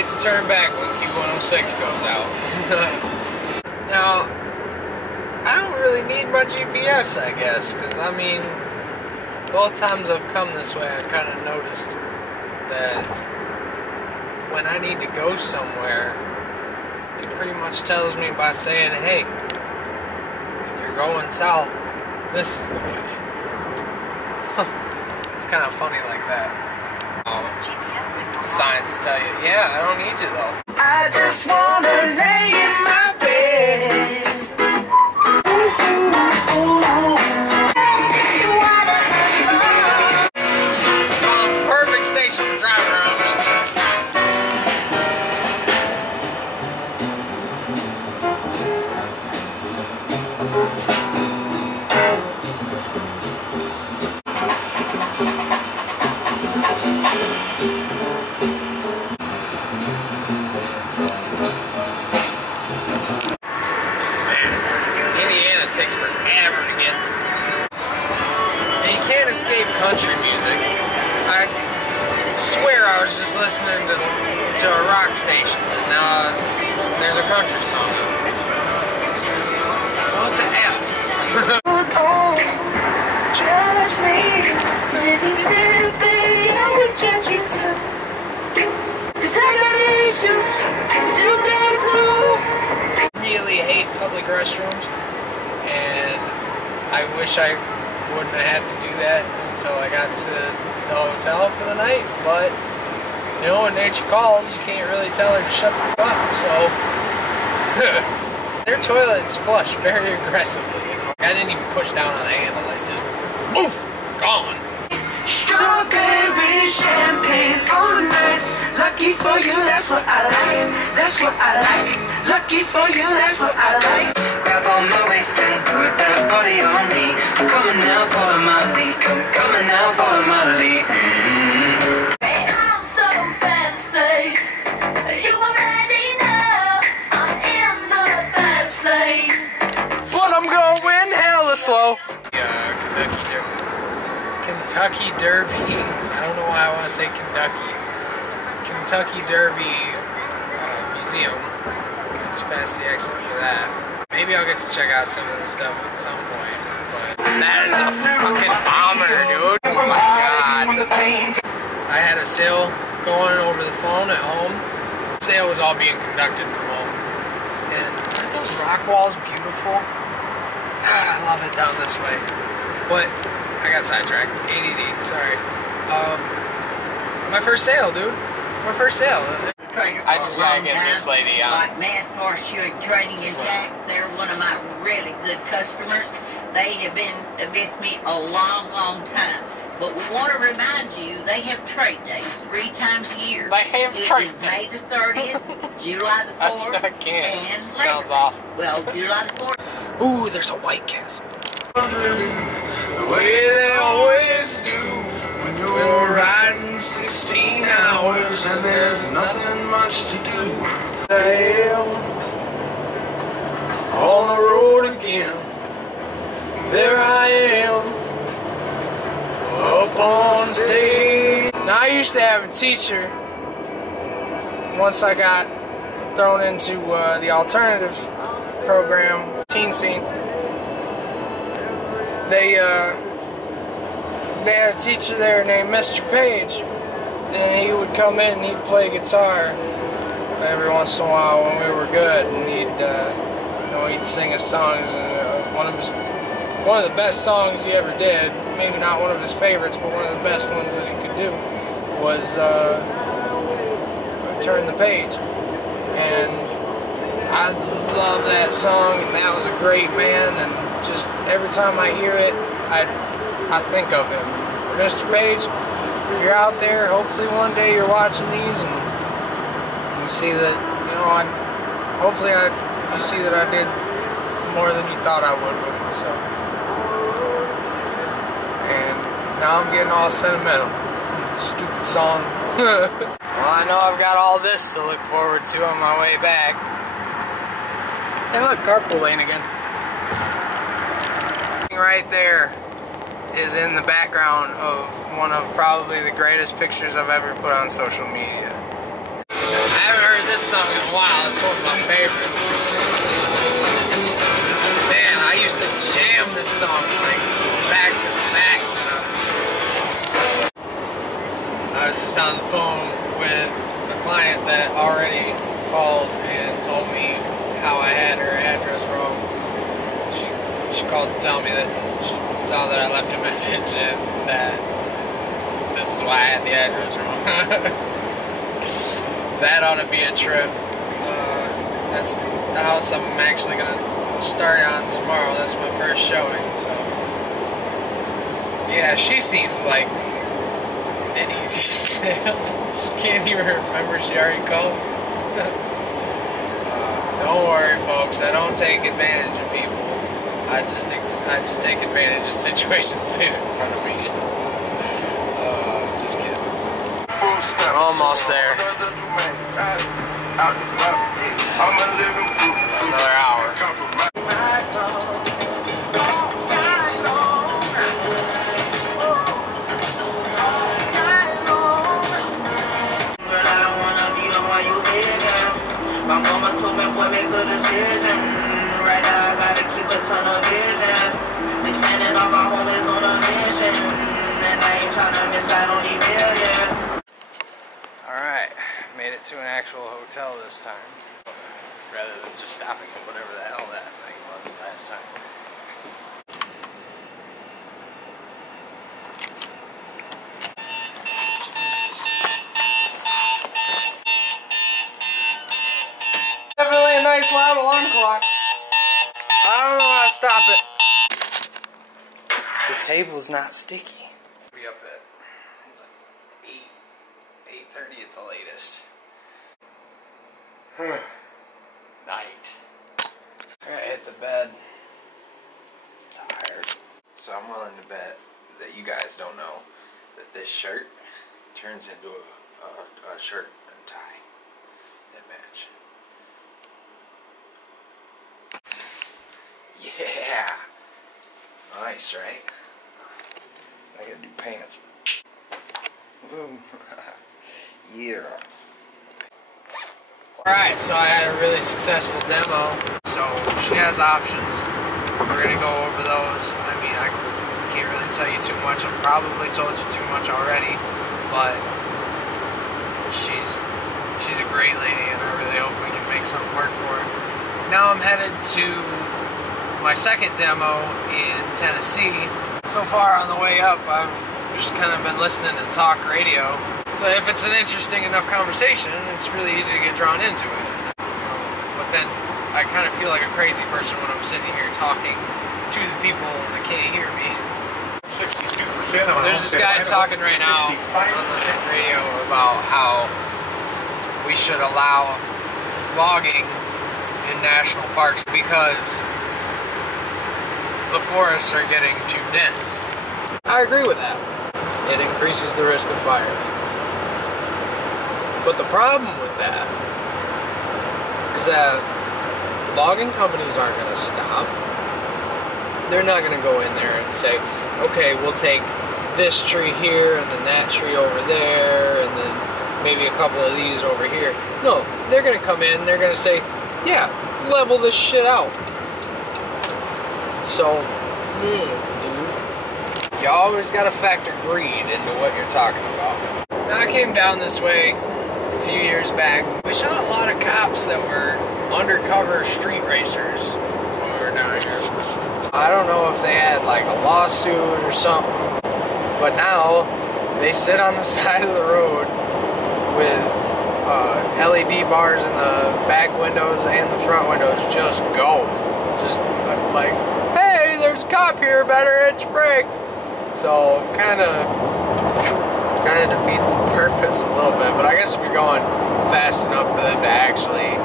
late to turn back when Q106 goes out. Now, I don't really need my GPS, I guess, because I mean, both times I've come this way, I've kind of noticed that when I need to go somewhere, it pretty much tells me by saying, hey, if you're going south, this is the way. It's kind of funny like that. Signs tell you, yeah, I don't need you though. I just wanna lay in my bed. Perfect station to drive around with. Takes forever to get through. And you can't escape country music. I swear I was just listening to a rock station, and now there's a country song. What the F? Don't judge me, 'cause if you did, baby, I would judge you too. 'Cause I got issues, you got too. Really hate public restrooms. And I wish I wouldn't have had to do that until I got to the hotel for the night. But, you know, when nature calls, you can't really tell her to shut the fuck up. So, their toilets flush very aggressively, you know. I didn't even push down on the handle. I just, oof, gone. Strawberry champagne on ice. Lucky for you, that's what I like. That's what I like. Lucky for you, that's what I like. Grab on my waist and put that body on me. I'm coming now, follow my lead. Coming now, follow my lead. I'm so fancy. You already know I'm in the fast lane. But I'm going hella slow. Kentucky Derby. I don't know why I want to say Kentucky. Kentucky Derby Museum. Just past the exit for that. Maybe I'll get to check out some of this stuff at some point. But that is a fucking bomber, dude. Oh my god. I had a sale going over the phone at home. The sale was all being conducted from home. And aren't those rock walls beautiful? God, I love it down this way. But I got sidetracked. ADD, sorry. My first sale, dude. My first sale. I just gotta get this lady out. Like Mass Horseshoe Trading and Jack, they're one of my really good customers. They have been with me a long, long time. But we want to remind you, they have trade days 3 times a year. They have trade May days. the 30th, July the 4th, I can't. and Sounds later. awesome. Well, July the 4th. Ooh, there's a White Castle. The way they always do when you're riding 16 hours and there's nothing much to do. Hell, on the road again. There I am, up on stage. Now I used to have a teacher. Once I got thrown into the alternative program, teen scene. They had a teacher there named Mr. Page, and he would come in and he'd play guitar every once in a while when we were good, and he'd sing his songs. And one of the best songs he ever did, maybe not one of his favorites, but one of the best ones that he could do, was Turn the Page. And I love that song, and that was a great man, and just every time I hear it, I think of him. Mr. Page, if you're out there, hopefully one day you're watching these and you see that, you know, you see that I did more than you thought I would with myself. And now I'm getting all sentimental. Stupid song. Well, I know I've got all this to look forward to on my way back. Hey look, carpool lane again. Right there is in the background of one of probably the greatest pictures I've ever put on social media. I haven't this song in a while. It's one of my favorites. Man, I used to jam this song like back to back. I was just on the phone with a client that already called and told me how I had her address wrong. She called to tell me that she saw that I left a message and that this is why I had the address wrong. That ought to be a trip. That's the house I'm actually gonna start on tomorrow. That's my first showing, so yeah, she seems like an easy sale. She can't even remember she already called. Don't worry, folks. I don't take advantage of people. I just take advantage of situations laid in front of me. Just kidding. Almost there. Another hour. My mama told me, boy, make a decision. Right now I gotta keep a ton of vision. They sending all my homies on a mission, and I ain't tryna miss out on these millions. Alright, made it to an actual hotel this time. Rather than just stopping at whatever the hell that thing was last time. Definitely a nice loud alarm clock. I don't know how to stop it. The table's not sticky. Be up at 8:30 at the latest. Night. Alright, hit the bed. Tired. So I'm willing to bet that you guys don't know that this shirt turns into a shirt and tie that match. Yeah! Nice, right? I gotta do pants. Boom. Yeah. Alright, so I had a really successful demo. So she has options. We're gonna go over those. I mean, I can't really tell you too much. I've probably told you too much already, but she's a great lady and I really hope we can make something work for her. Now I'm headed to my second demo in Tennessee. So far on the way up, I've just kind of been listening to talk radio. So if it's an interesting enough conversation, it's really easy to get drawn into it. But then I kind of feel like a crazy person when I'm sitting here talking to the people that can't hear me. 62% on There's this guy talking right now on the radio about how we should allow logging in national parks because the forests are getting too dense. I agree with that. It increases the risk of fire. But the problem with that is that logging companies aren't going to stop. They're not going to go in there and say, okay, we'll take this tree here and then that tree over there and then maybe a couple of these over here. No, they're going to come in, they're going to say, yeah, level this shit out. So, dude, you always got to factor greed into what you're talking about. Now, I came down this way a few years back. We saw a lot of cops that were undercover street racers when we were down here. I don't know if they had like a lawsuit or something, but now they sit on the side of the road with LED bars in the back windows and the front windows just go. Just like, hey, there's a cop here, better hit your brakes. So kind of defeats the purpose a little bit, but I guess if you're going fast enough for them to actually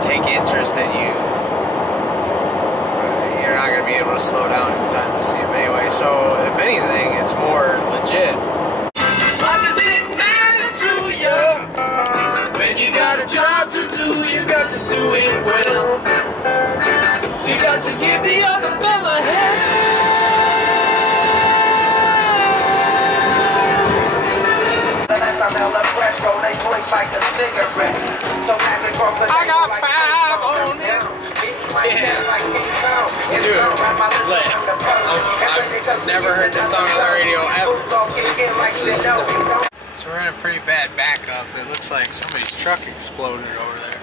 take interest in you, you're not going to be able to slow down in time to see them anyway. So if anything, it's more legit. What does it matter to you? When you got a job to do, you got to do it well. You got to give the other fella hell. Last time I left Crash Road, they place like a cigarette. So magic growth, I got 5 on it. Yeah. Dude, lit. I've never heard this song on the radio ever. So we're in a pretty bad backup. It looks like somebody's truck exploded over there.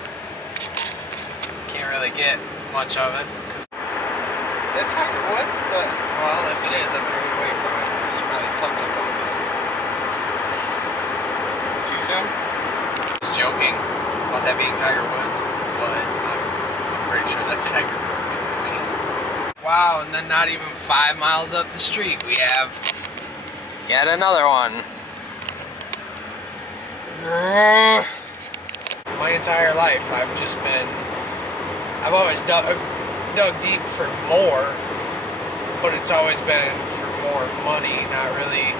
Can't really get much of it. Is that Tiger Woods? Well, if it is, I better get away from it because it's probably fucked up all the place. Too soon? I was joking about that being Tiger Woods, but I'm pretty sure that's Tiger Woods. Wow, and then not even 5 miles up the street, we have yet another one. My entire life, I've always dug deep for more, but it's always been for more money, not really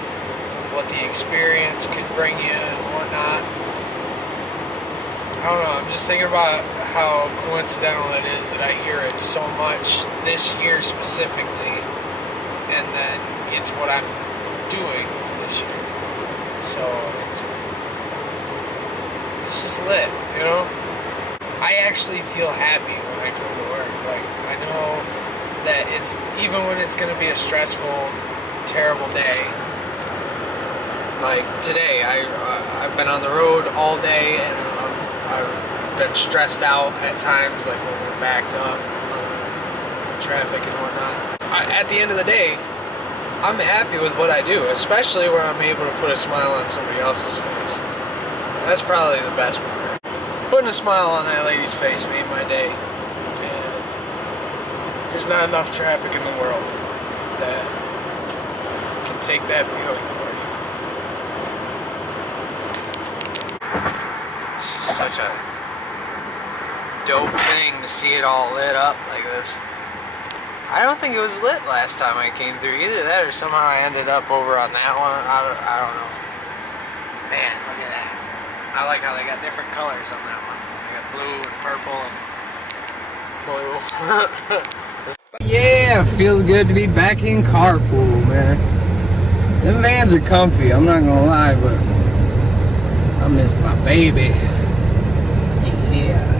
what the experience could bring you and whatnot. I don't know, I'm just thinking about how coincidental it is that I hear it so much this year specifically, and then it's what I'm doing this year. So it's just lit, you know? I actually feel happy when I come to work. Like, I know that it's, even when it's going to be a stressful, terrible day, like today, I've been on the road all day, and I've been stressed out at times, like when we're backed up on traffic and whatnot. At the end of the day, I'm happy with what I do, especially when I'm able to put a smile on somebody else's face. That's probably the best part. Putting a smile on that lady's face made my day, and there's not enough traffic in the world that can take that feeling away. It's just such a dope thing to see it all lit up like this. I don't think it was lit last time I came through, either that or somehow I ended up over on that one. I don't know. Man, look at that. I like how they got different colors on that one. They got blue and purple and blue. Yeah, feels good to be back in carpool, man. Them vans are comfy, I'm not gonna lie, but I miss my baby. Yeah.